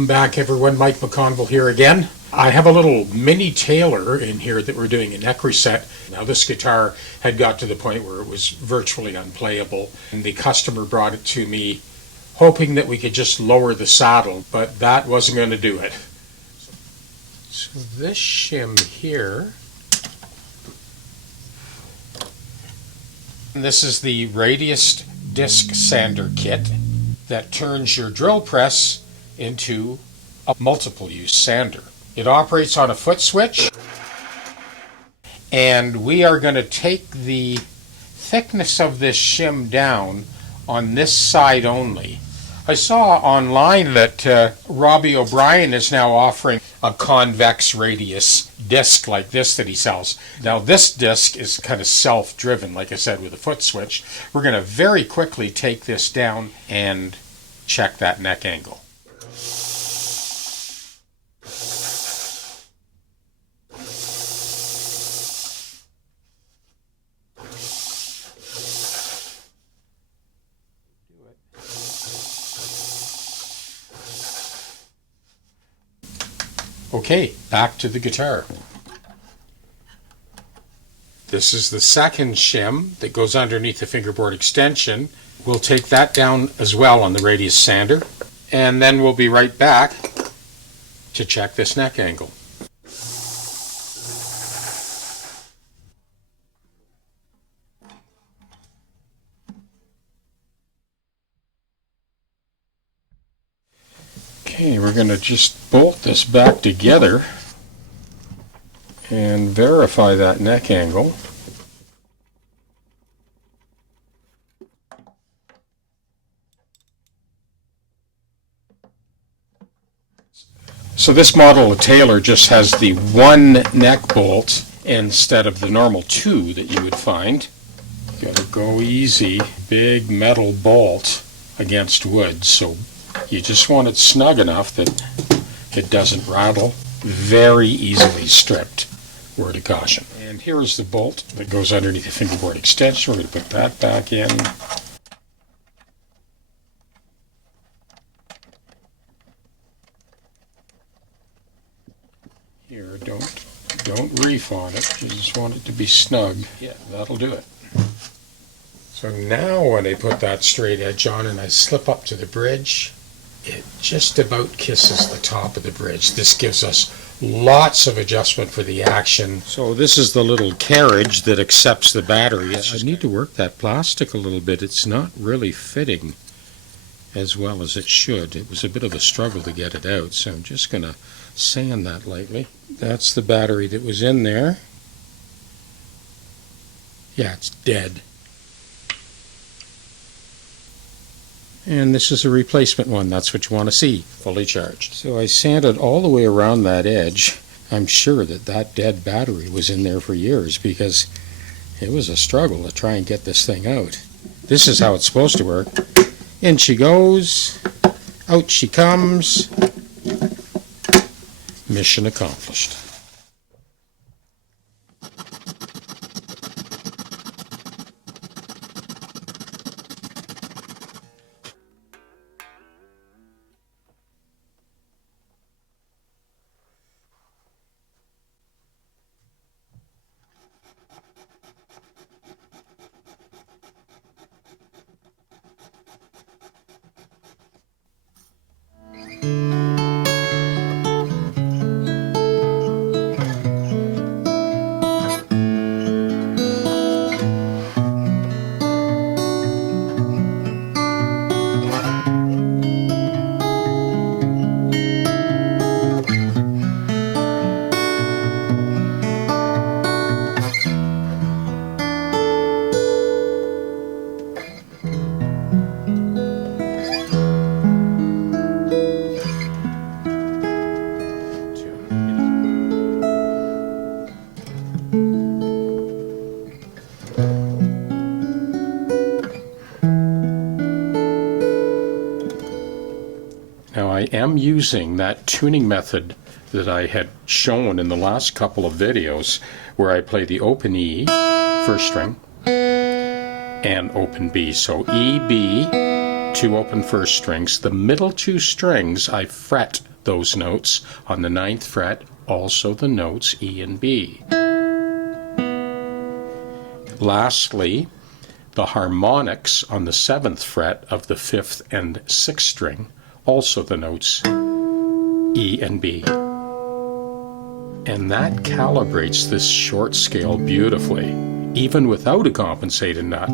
Welcome back, everyone. Mike McConville here again. I have a little mini Taylor in here that we're doing a neck reset. Now this guitar had got to the point where it was virtually unplayable, and the customer brought it to me hoping that we could just lower the saddle, but that wasn't going to do it. So this shim here, and this is the Radius disc sander kit that turns your drill press into a multiple-use sander. It operates on a foot switch, and we are going to take the thickness of this shim down on this side only. I saw online that Robbie O'Brien is now offering a convex radius disc like this that he sells. Now this disc is kind of self-driven, like I said, with a foot switch. We're going to very quickly take this down and check that neck angle. Okay, back to the guitar. This is the second shim that goes underneath the fingerboard extension. We'll take that down as well on the radius sander, and then we'll be right back to check this neck angle. Okay, we're going to just bolt this back together and verify that neck angle. So this model of Taylor just has the one neck bolt instead of the normal two that you would find. You gotta go easy, big metal bolt against wood, so you just want it snug enough that it doesn't rattle. Very easily stripped, word of caution. And here is the bolt that goes underneath the fingerboard extension. We're going to put that back in. Here, don't reef on it. You just want it to be snug. Yeah, that'll do it. So now when I put that straight edge on and I slip up to the bridge, it just about kisses the top of the bridge. This gives us lots of adjustment for the action. So this is the little carriage that accepts the battery. I need to work that plastic a little bit. It's not really fitting as well as it should. It was a bit of a struggle to get it out, so I'm just going to sand that lightly. That's the battery that was in there. Yeah, it's dead. And this is a replacement one. That's what you want to see, fully charged. So I sanded all the way around that edge. I'm sure that that dead battery was in there for years because it was a struggle to try and get this thing out. This is how it's supposed to work. In she goes, out she comes. Mission accomplished. Now I am using that tuning method that I had shown in the last couple of videos where I play the open E, first string, and open B. So E, B, two open first strings. The middle two strings I fret those notes. On the 9th fret, also the notes E and B. Lastly, the harmonics on the 7th fret of the 5th and 6th string, also the notes E and B. And that calibrates this short scale beautifully, even without a compensated nut.